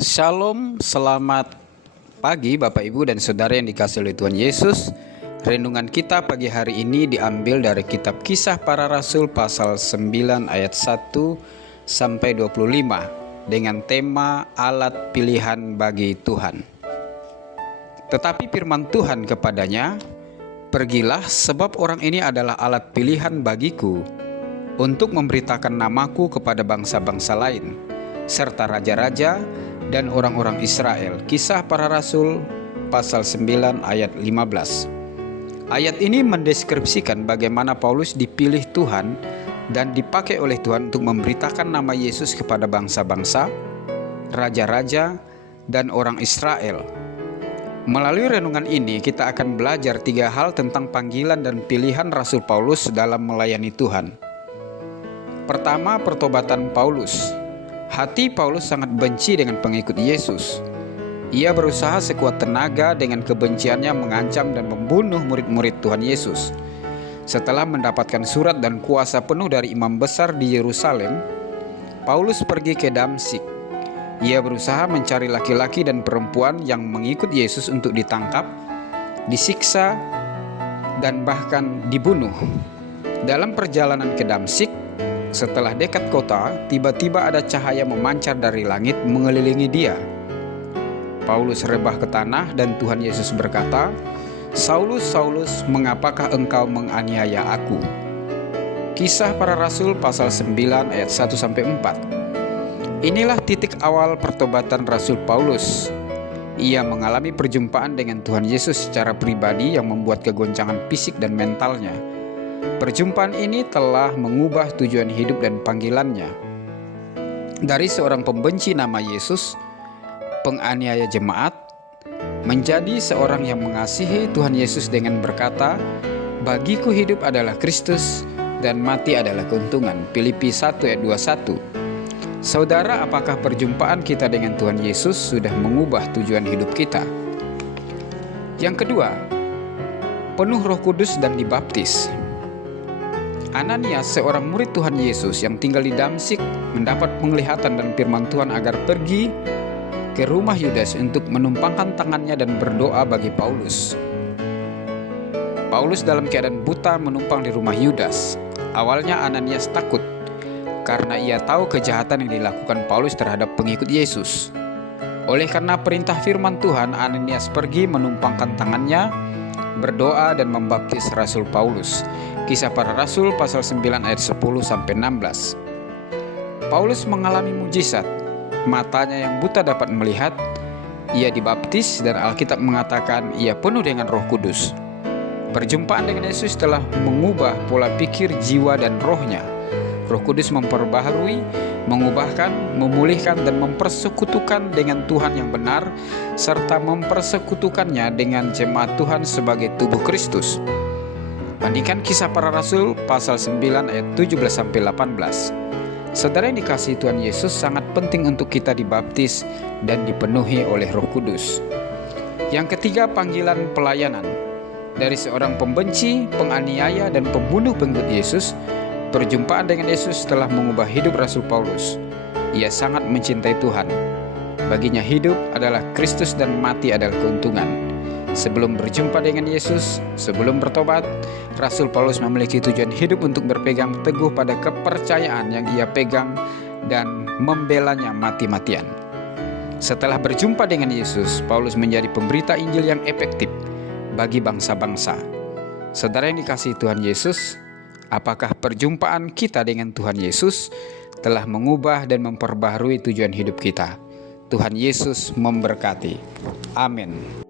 Shalom, selamat pagi Bapak Ibu dan Saudara yang dikasihi oleh Tuhan Yesus. Renungan kita pagi hari ini diambil dari kitab Kisah Para Rasul pasal 9 ayat 1 sampai 25 dengan tema alat pilihan bagi Tuhan. Tetapi firman Tuhan kepadanya, "Pergilah, sebab orang ini adalah alat pilihan bagiku untuk memberitakan namaku kepada bangsa-bangsa lain, serta raja-raja dan orang-orang Israel." Kisah Para Rasul pasal 9 ayat 15. Ayat ini mendeskripsikan bagaimana Paulus dipilih Tuhan dan dipakai oleh Tuhan untuk memberitakan nama Yesus kepada bangsa-bangsa, raja-raja, dan orang Israel. Melalui renungan ini kita akan belajar 3 hal tentang panggilan dan pilihan Rasul Paulus dalam melayani Tuhan. Pertama, pertobatan Paulus. Hati Paulus sangat benci dengan pengikut Yesus. Ia berusaha sekuat tenaga dengan kebenciannya mengancam dan membunuh murid-murid Tuhan Yesus. Setelah mendapatkan surat dan kuasa penuh dari imam besar di Yerusalem, Paulus pergi ke Damsyik. Ia berusaha mencari laki-laki dan perempuan yang mengikut Yesus untuk ditangkap, disiksa, dan bahkan dibunuh. Dalam perjalanan ke Damsyik, setelah dekat kota, tiba-tiba ada cahaya memancar dari langit mengelilingi dia. Paulus rebah ke tanah dan Tuhan Yesus berkata, "Saulus, Saulus, mengapakah engkau menganiaya aku?" Kisah Para Rasul pasal 9 ayat 1-4. Inilah titik awal pertobatan Rasul Paulus. Ia mengalami perjumpaan dengan Tuhan Yesus secara pribadi yang membuat kegoncangan fisik dan mentalnya. Perjumpaan ini telah mengubah tujuan hidup dan panggilannya. Dari seorang pembenci nama Yesus, penganiaya jemaat, menjadi seorang yang mengasihi Tuhan Yesus dengan berkata, "Bagiku hidup adalah Kristus dan mati adalah keuntungan." Filipi 1 ayat 21. Saudara, apakah perjumpaan kita dengan Tuhan Yesus sudah mengubah tujuan hidup kita? Yang kedua, penuh Roh Kudus dan dibaptis. Ananias, seorang murid Tuhan Yesus yang tinggal di Damsyik, mendapat penglihatan dan firman Tuhan agar pergi ke rumah Yudas untuk menumpangkan tangannya dan berdoa bagi Paulus. Paulus dalam keadaan buta menumpang di rumah Yudas. Awalnya Ananias takut karena ia tahu kejahatan yang dilakukan Paulus terhadap pengikut Yesus. Oleh karena perintah firman Tuhan, Ananias pergi menumpangkan tangannya, berdoa dan membaptis Rasul Paulus. Kisah Para Rasul pasal 9 ayat 10-16. Paulus mengalami mujizat. Matanya yang buta dapat melihat. Ia dibaptis dan Alkitab mengatakan ia penuh dengan Roh Kudus. Perjumpaan dengan Yesus telah mengubah pola pikir, jiwa, dan rohnya. Roh Kudus memperbaharui, mengubahkan, memulihkan, dan mempersekutukan dengan Tuhan yang benar, serta mempersekutukannya dengan jemaat Tuhan sebagai tubuh Kristus. Bandingkan Kisah Para Rasul pasal 9 ayat 17-18. Saudara yang dikasihi Tuhan Yesus, sangat penting untuk kita dibaptis dan dipenuhi oleh Roh Kudus. Yang ketiga, panggilan pelayanan. Dari seorang pembenci, penganiaya, dan pembunuh pengikut Yesus, perjumpaan dengan Yesus telah mengubah hidup Rasul Paulus. Ia sangat mencintai Tuhan. Baginya hidup adalah Kristus dan mati adalah keuntungan. Sebelum berjumpa dengan Yesus, sebelum bertobat, Rasul Paulus memiliki tujuan hidup untuk berpegang teguh pada kepercayaan yang ia pegang dan membelanya mati-matian. Setelah berjumpa dengan Yesus, Paulus menjadi pemberita Injil yang efektif bagi bangsa-bangsa. Saudara yang dikasihi Tuhan Yesus, apakah perjumpaan kita dengan Tuhan Yesus telah mengubah dan memperbaharui tujuan hidup kita? Tuhan Yesus memberkati. Amin.